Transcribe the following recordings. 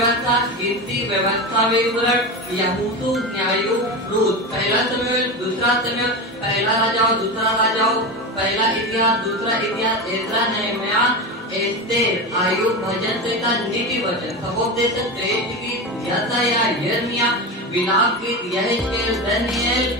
व्यवस्था कीर्ति व्यवस्था विवरण यहूदू न्यायो रूत पहला शमूएल दूसरा शमूएल पहला राजाओं दूसरा राजाओं पहला इतिहास दूसरा इतिहास एज्रा नहम्याह एस्तेर आयुब भजन संहिता नीति वचन सपोपदेश श्रेष्ठ गीत यशायाह यिर्मयाह विलाप गीत यहेजकेल दानियेल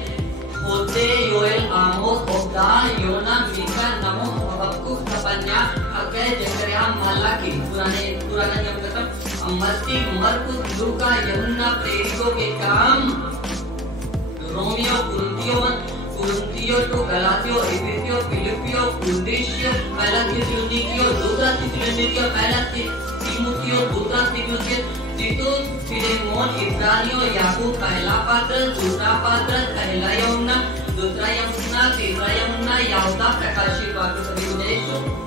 होशे योएल आमोस ओबद्याह योना मीका नहूम हबक्कुक सफन्याह हग्गै जकरिया मलाकी पुराना नियम खत्म मत्ती मरकुस लूका यूहन्ना प्रेरितों के काम रोमियो कुरिन्थियों टू गलातियों इफिसियों फिलिपियों कुलुस्सियों पहला थिस्सलुनीकियों दूसरा थिस्सलुनीकियों पहला तीमुथियों दूसरा तीमुथियों तीतुस फिलेमोन इब्रानियों याकूब पहला पत्र दूसरा पत्र पहला यूहन्ना दूसरा यूहन्ना तीसरा यूहन्ना यहूदा प्रकाशित वाक्य सभी उद्देश्य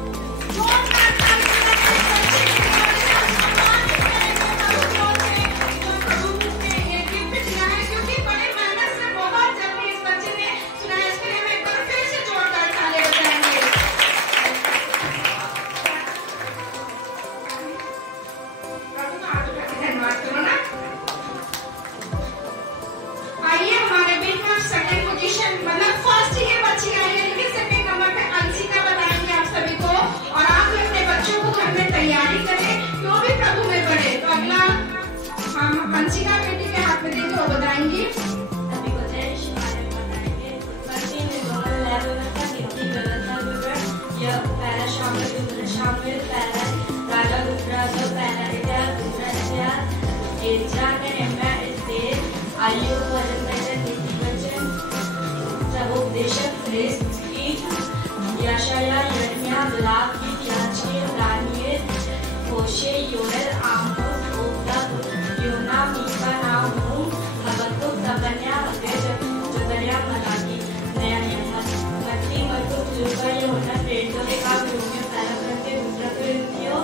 हंसिका बेटी के हाथ में देंगे वो बताएंगे यशायाह यिर्मयाह विलाप गीत यहेजकेल दानियेल होशे योएल आमोस ओबद्याह योना मीका नहूम हबक्कुक सफन्याह हग्गै जकरिया मलाकी नया नियम मत्ती मरकुस लूका यूहन्ना प्रेरितों के काम रोमियो पहला कुरिन्थियों दूसरा कुरिन्थियों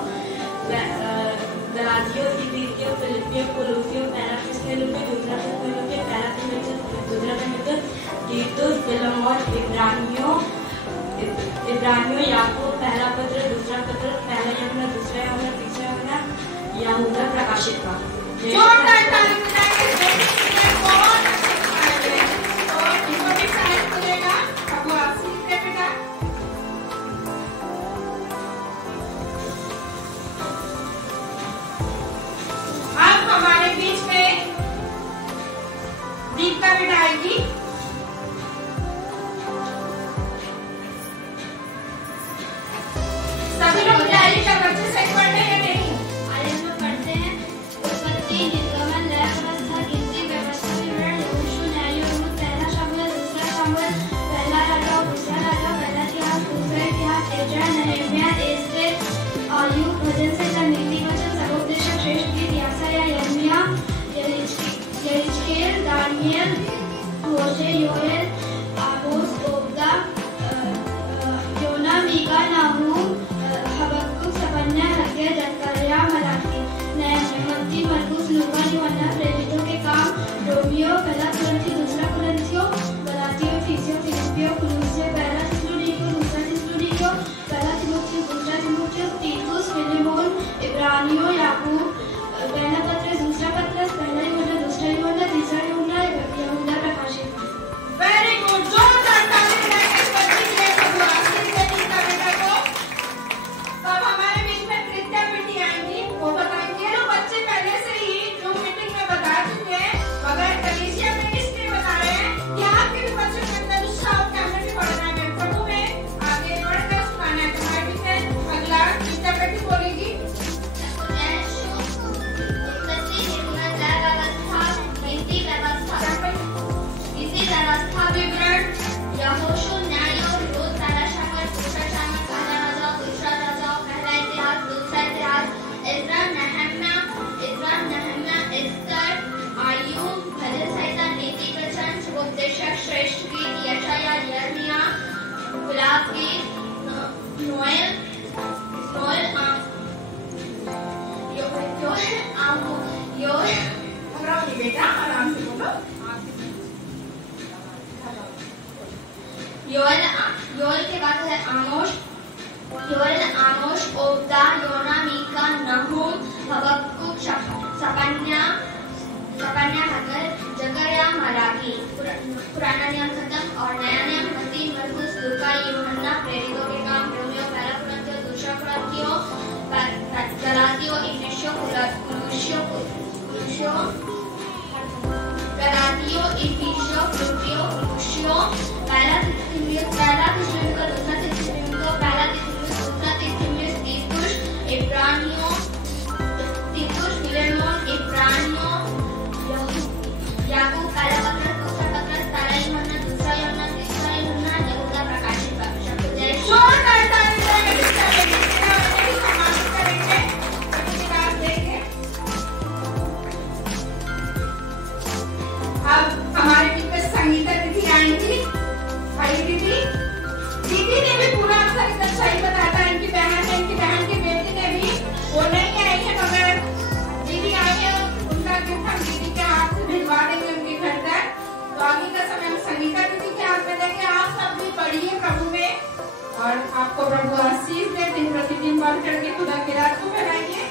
गलातियों इफिसियों फिलिपियों कुलुस्सियों पहला थिस्सलुनीकियों दूसरा थिस्सलुनीकियों पहला तीमुथियों दूसरा तीमुथियों तीतुस फिलेमोन इब्रानियों याकूब पहला पत्र दूसरा पत्र पहला यूहन्ना दूसरा यूहन्ना तीसरा यूहन्ना यहूदा प्रकाशित वाक्य जोरदार ताली बजाएंगे बहुत अच्छे और इनको भी सहायक मिलेगा अब वो आपसे लिखते बेटा अब हमारे बीच में दीपिका बेटा आएगी सभी लोग तैयारी कर बच्चे सही पढ़ने हैं नहीं आइए हम लोग पढ़ते हैं उत्पत्ति निर्गमन लय अवस्था गिनती व्यवस्था विवरण यहोशू न्याय रूत पहला शमूएल दूसरा शमूएल पहला राजा दूसरा राजा पहला इतिहास दूसरा इतिहास एज्रा नहम्याह एस्तेर आयुब भजन संहिता नीति वचन सपोपदेश श्रेष्ठ गीत यशायाह यिर्मयाह यहेजकेल दानियेल होशे योएल आमोस ओबद्याह योना मीका नहूम हबक्कुक सफन्याह हग्गै जकरिया मलाकी नया मत्ती मरकुस लूका यूहन्ना प्रेरितों के काम रोमियो पहला कुरिन्थियों दूसरा कुरिन्थियों गलातियों इफिसियों फिलिपियों कुलुस्सियों पहला थिस्सलुनीकियों दूसरा थिस्सलुनीकियों पहला तीमुथियों दूसरा तीमुथियों तीतुस फिलेमोन इब्रानियों याकूब पहला पत्र दूसरा पत्र पहला यूहन्ना दूसरा यूहन्ना तीसरा यूहन्ना यहूदा प्रकाशित वेरी गुड जोरदार ताली बजाएंगे इस बच्चे के लिए प्रभु आशीष दे दीपिका बेटा को तब हमारे बीच में प्रीत्या बेटी आएंगी वो बताएंगे लोग बच्चे पहले से ही जूम मीटिंग में बता चुके हैं मगर कलीसिया में इस सकन्या हगर जकरिया मलाकी। पुराना नियम खत्म और नया नियम मत्ती, मरकुस, लूका, यूहन्ना, प्रेरितों के काम, रोमियो, पहला कुरिन्थियों, दूसरा कुरिन्थियों, गलातियों, इफिसियों, कुलुसियों, गलातियों, इफिसियों, कुलुसियों, पहला थिस्सलुनीक, दूसरा थिस्सलुनीक, पहला थिस्सलुनीक, दूसरा थिस्सलुनीक, तीतुस, इब्रानियों, तीतुस, फिलेमोन, इब्रानियों, याकूब, पहला पत्रस, दूसरा पत्रस, पहला यूहन्ना, दूसरा यूहन्ना, तीसरा यूहन्ना, यहूदा, प्रकाशित शब्द। अब हमारे बीच में संगीता दीदी आएंगी। भाई दीदी ने भी पूरा आंसर एकदम सही बताया था। इनकी बहन की बेटी ने भी, वो नहीं आई है मगर दीदी आई है, उनका गिफ्ट हम दीदी के हाथ से भिजवा देंगे उनके घर तक। तो आगे का समय हम संगीता दीदी के हाथ में देंगे। आप सब भी पढ़िए प्रभु में और आपको प्रभु आशीष दे। दिन प्रतिदिन बढ़ चढ़ के खुदा के राज को फैलाइए।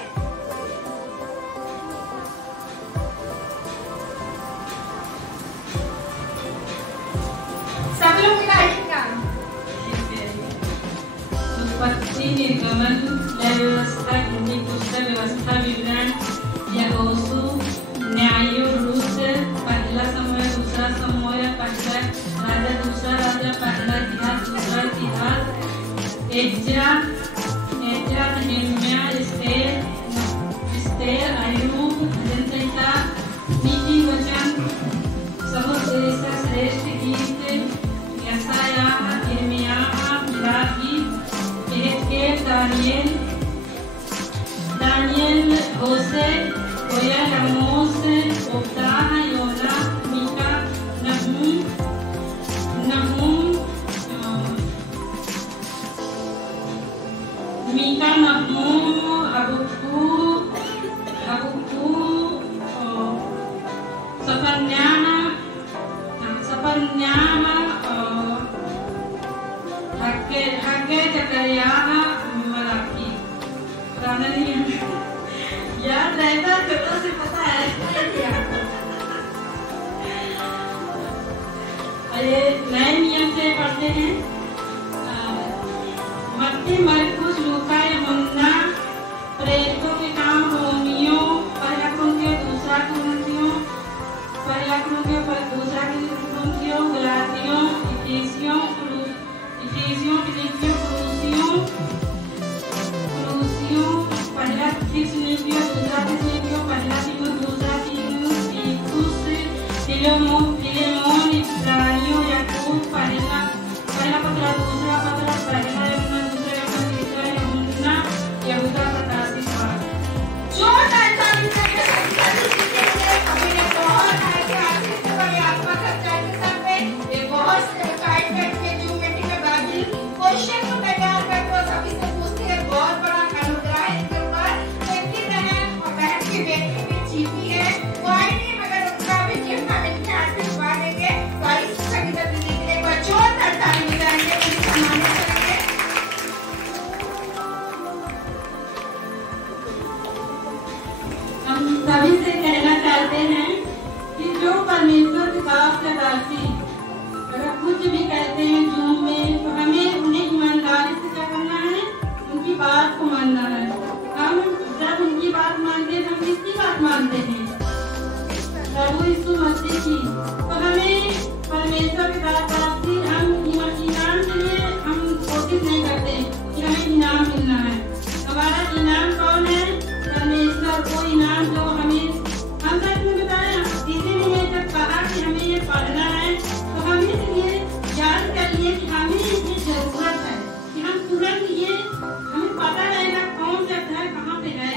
सब लोग मिलाइएगा। उत्पत्ति, निर्गमन, न्याय व्यवस्था, हिंदी पुस्तक, व्यवस्था, विवरण, यहोशू, न्यायों, रूत, पहला समूह, दूसरा समूह, पहला राजा, दूसरा राजा, पहला इतिहास, दूसरा इतिहास, एज्रा, नहम्याह, एस्तेर, अय्यूब, भजन संहिता, नीति वचन, सहोदेशा, श्रेष्ठ गीत, यशायाह, यिर्मयाह, मिलाकी, एहेजकेल, दानिएल, होशे, योएल, आमोस, ओबद्याह, योना, मीका, नहूम, सफन्याह, हग्गे, जकरियाह, मलाकी। याद रहता छोटा से पता है। ये नए नियम से पढ़ते हैं। मत्ती, मरकुस, लूका, यूहन्ना, प्रेरितों के काम, रोमियो, पहला कुरिन्थियों, दूसरा कुरिन्थियों, पहला कुरिन्थियों, दूसरा कुरिन्थियों, गलातियों, इफिसियों, फिलिपियों, कुलुसियों, पहला थिस्सलुनीकियों, दूसरा थिस्सलुनीकियों, पहला तीमुथियुस, दूसरा तीतुस, फिलेमोन, इब्रानियों, याकूब, पहला पत्र, दूसरा पत्र, पहला यूहन्ना, दूसरा यूहन्ना, तीसरा यूहन्ना, यहूदा, प्रकाशित वाक्य। जोरदार ताली से अभी ने बहुत आत्मा सच्चाई के साथ में ये बहुत टाइट करके जो मीटिंग में बाजी क्वेश्चन को तैयार करके वो सभी से पूछती है। बहुत बड़ा अनुग्रह है इनके ऊपर। इनकी बहन और बहन की बेटी भी जीती है, कोई नहीं मगर उनका भी गिफ्ट हम इनके हाथ में भिजवा देंगे। तो इस संगीता दीदी के लिए एक बार जोरदार ताली बजाएंगे, उन्हें सम्मानित करेंगे। हम सभी से कहना चाहते हैं कि जो परमेश्वर के दास या दासी अगर कुछ भी कहते हैं जूम में, तो हमें उन्हें ईमानदारी से क्या करना है, उनकी बात को मानना है। हम जब उनकी बात मानते हैं, हम किसकी बात मानते हैं? प्रभु यीशु मसीह की। तो हमें परमेश्वर के दासी हम इनाम के लिए हम कोशिश नहीं करते कि हमें इनाम मिलना है। हमारा इनाम कौन है? परमेश्वर। वो इनाम जो हमें, हम सच में बताएं, दीदी ने जब कहा कि हमें ये पढ़ना है, तो हम इसलिए याद कर लिए कि हमें इसकी जरूरत है कि हम तुरंत ये, हमें पता रहेगा कौन सा घर कहाँ पे है,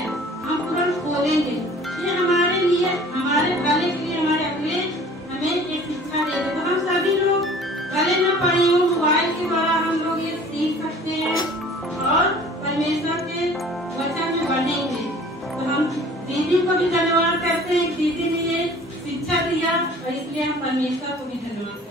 हम तुरंत खोलेंगे। ये हमारे लिए, हमारे भले के लिए, हमारे अगले हमें ये शिक्षा दे दे। तो हम सभी लोग भले न पढ़े हो, मोबाइल के द्वारा हम लोग ये सीख सकते हैं और परमेश्वर के वचन में बढ़ेंगे। तो हम दीदी को भी धन्यवाद करते हैं, दीदी ने ये शिक्षा दिया और इसलिए हम परमेश्वर को भी धन्यवाद करते हैं।